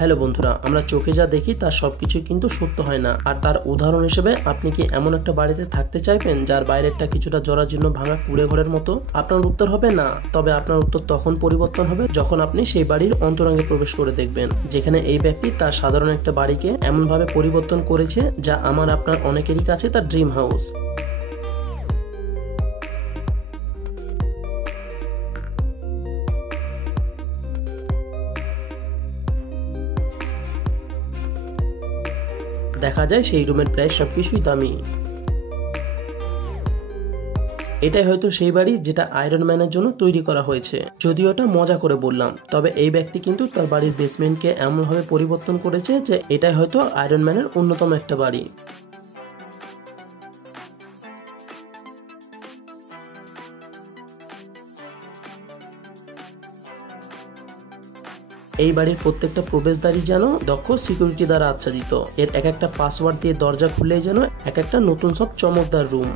Hello বন্ধুরা, আমরা চোখে যা দেখি তার সবকিছু কিন্তু সত্য হয় না। আর তার উদাহরণ হিসেবে আপনি কি এমন একটা বাড়িতে থাকতে চাইবেন যার বাইরেরটা কিছুটা জরাজীর্ণ ভাঙা কুড়ে ঘরের মতো? আপনার উত্তর হবে না। তবে আপনার উত্তর তখন পরিবর্তন হবে যখন আপনি সেই বাড়ির অন্তরঙ্গে প্রবেশ করে দেখবেন, যেখানে এই ব্যক্তি তার সাধারণ একটা বাড়িকে এমনভাবে পরিবর্তন করেছে যা আমার আপনার অনেকেরই কাছে তার ড্রিম হাউস। দেখা যায় সেই রুমের প্রায় সবকিছুই দামি। এটাই হয়তো সেই বাড়ি যেটা আয়রন ম্যানের জন্য তৈরি করা হয়েছে। যদিও এটা মজা করে বললাম, তবে এই ব্যক্তি কিন্তু তার বাড়ির বেসমেন্টকে এমনভাবে পরিবর্তন করেছে যে এটাই হয়তো আয়রন ম্যানের অন্যতম একটা বাড়ি। এই বাড়ির প্রত্যেকটা প্রবেশদ্বারই যেন দক্ষ সিকিউরিটি দ্বারা আচ্ছাদিত। এর এক একটা পাসওয়ার্ড দিয়ে দরজা খুললেই যেন এক একটা নতুন সব চমকদার রুম।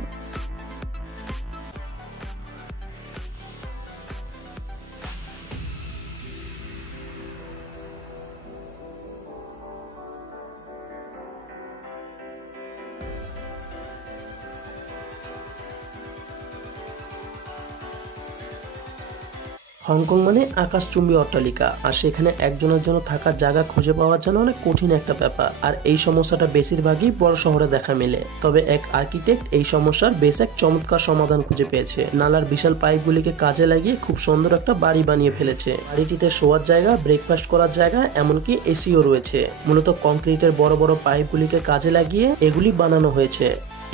হংকং মানে আকাশচুম্বী অট্টালিকা, আর সেখানে একজনের জন্য থাকার জায়গা খুঁজে পাওয়ার জন্য অনেক কঠিন একটা ব্যাপার। আর এই সমস্যাটা বেশিরভাগই বড় শহরে দেখা মেলে। তবে এক আর্কিটেক্ট এই সমস্যার বেশ এক চমৎকার সমাধান খুঁজে পেয়েছে। নালার বিশাল পাইপগুলিকে কাজে লাগিয়ে খুব সুন্দর একটা বাড়ি বানিয়ে ফেলেছে। বাড়িটিতে শোয়ার জায়গা, ব্রেকফাস্ট করার জায়গা, এমনকি এসিও রয়েছে। মূলত কংক্রিটের বড় বড় পাইপগুলিকে কাজে লাগিয়ে এগুলি বানানো হয়েছে।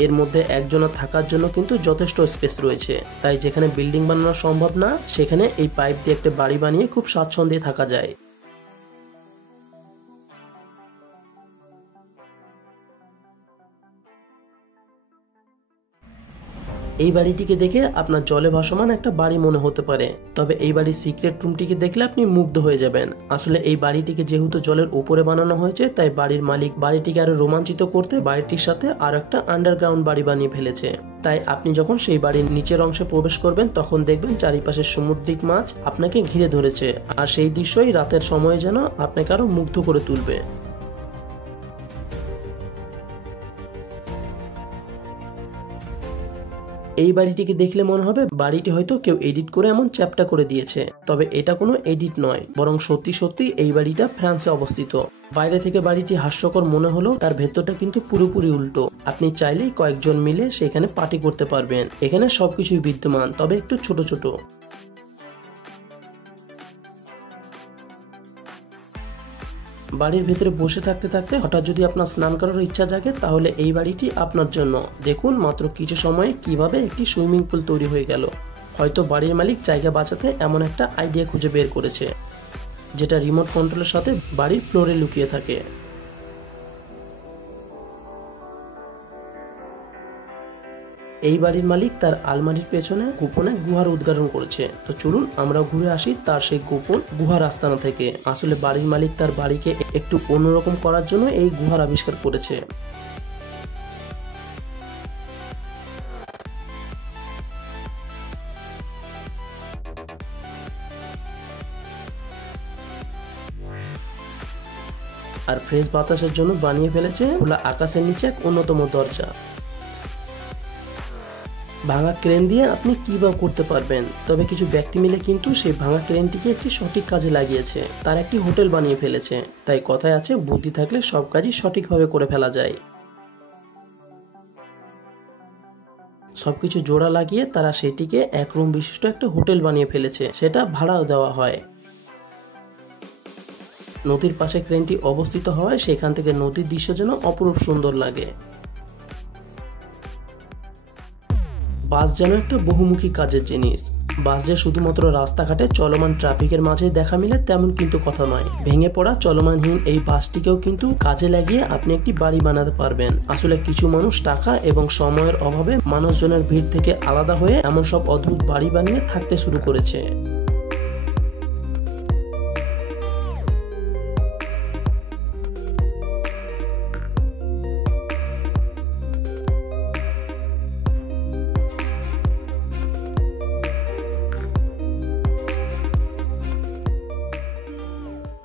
এর মধ্যে একজনের থাকার জন্য কিন্তু যথেষ্ট স্পেস রয়েছে। তাই যেখানে বিল্ডিং বানানো সম্ভব না, সেখানে এই পাইপ দিয়ে একটা বাড়ি বানিয়ে খুব স্বাচ্ছন্দ্যে থাকা যায়। এই বাড়িটিকে দেখে আপনার জলে ভাসমান একটা বাড়ি মনে হতে পারে, তবে এই বাড়ির সিক্রেট রুমটিকে দেখলে আপনি মুগ্ধ হয়ে যাবেন। আসলে এই বাড়িটিকে যেহেতু জলের উপরে বানানো হয়েছে, তাই বাড়ির মালিক বাড়িটিকে আরো রোমাঞ্চিত করতে বাড়িটির সাথে আরো একটা আন্ডারগ্রাউন্ড বাড়ি বানিয়ে ফেলেছে। তাই আপনি যখন সেই বাড়ির নিচের অংশে প্রবেশ করবেন, তখন দেখবেন চারিপাশে সামুদ্রিক মাছ আপনাকে ঘিরে ধরেছে। আর সেই দৃশ্যই রাতের সময়ে যেন আপনাকে আরো মুগ্ধ করে তুলবে। এই বাড়িটিকে দেখলে মনে হবে বাড়িটি হয়তো কেউ এডিট করে এমন চ্যাপ্টা করে দিয়েছে। তবে এটা কোনো এডিট নয়, বরং সত্যি সত্যি এই বাড়িটা ফ্রান্সে অবস্থিত। বাইরে থেকে বাড়িটি হাস্যকর মনে হলেও তার ভেতরটা কিন্তু পুরোপুরি উল্টো। আপনি চাইলেই কয়েকজন মিলে সেখানে পার্টি করতে পারবেন। এখানে সবকিছুই বিদ্যমান, তবে একটু ছোট ছোট। বাড়ির ভেতরে বসে থাকতে থাকতে হঠাৎ যদি আপনার স্নান করার ইচ্ছা জাগে, তাহলে এই বাড়িটি আপনার জন্য। দেখুন মাত্র কিছু সময়ে কিভাবে একটি সুইমিং পুল তৈরি হয়ে গেল। হয়তো বাড়ির মালিক জায়গা বাঁচাতে এমন একটা আইডিয়া খুঁজে বের করেছে, যেটা রিমোট কন্ট্রোলের সাথে বাড়ির ফ্লোরে লুকিয়ে থাকে। এই বাড়ির মালিক তার আলমারির পেছনে গোপনে গুহার উদ্ঘাটন করেছে। তো চলুন আমরাও ঘুরে আসি তার সেই গোপন গুহার আস্তানা থেকে। আসলে বাড়ির মালিক তার বাড়িকে একটু অন্যরকম করার জন্য এই গুহার আবিষ্কার করেছে। আর ফ্রেশ বাতাসের জন্য বানিয়ে ফেলেছে খোলা আকাশের নিচে এক অন্যতম দরজা। ভাঙা ক্রেন দিয়ে আপনি কি বা করতে পারবেন, তবে কিছু ব্যক্তি মিলে কিন্তু সেই ভাঙা ক্রেনটিকে একটি সঠিক কাজে লাগিয়েছে। তার একটি হোটেল বানিয়ে ফেলেছে। তাই কথায় আছে, বুদ্ধি থাকলে সব কাজই সঠিকভাবে করে ফেলা যায়। সবকিছু জোড়া লাগিয়ে তারা সেটিকে এক রুম বিশিষ্ট একটা হোটেল বানিয়ে ফেলেছে। সেটা ভাড়াও দেওয়া হয়। নদীর পাশে ক্রেনটি অবস্থিত হওয়ায় সেখান থেকে নদীর দৃশ্য যেন অপরূপ সুন্দর লাগে। বাস যেন একটা বহুমুখী কাজের জিনিস। বাস যে শুধুমাত্র রাস্তাঘাটে চলমান ট্রাফিকের মাঝে দেখা মিলে তেমন কিন্তু কথা নয়। ভেঙে পড়া চলমানহীন এই বাসটিকেও কিন্তু কাজে লাগিয়ে আপনি একটি বাড়ি বানাতে পারবেন। আসলে কিছু মানুষ টাকা এবং সময়ের অভাবে মানুষজনের ভিড় থেকে আলাদা হয়ে এমন সব অদ্ভুত বাড়ি বানিয়ে থাকতে শুরু করেছে।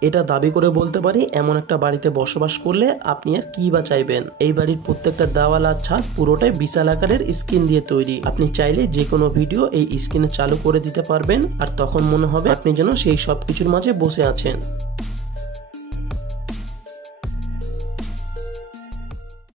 এটা দাবি করে বলতে পারি এমন একটা বাড়িতে বসবাস করলে আপনি আর কি বা চাইবেন। এই বাড়ির প্রত্যেকটা দেওয়াল আর ছাদ পুরোটাই বিশাল আকারের স্ক্রিন দিয়ে তৈরি। আপনি চাইলে যে কোনো ভিডিও এই স্ক্রিনে চালু করে দিতে পারবেন আর তখন মনে হবে আপনি যেন সেই সবকিছুর মাঝে বসে আছেন।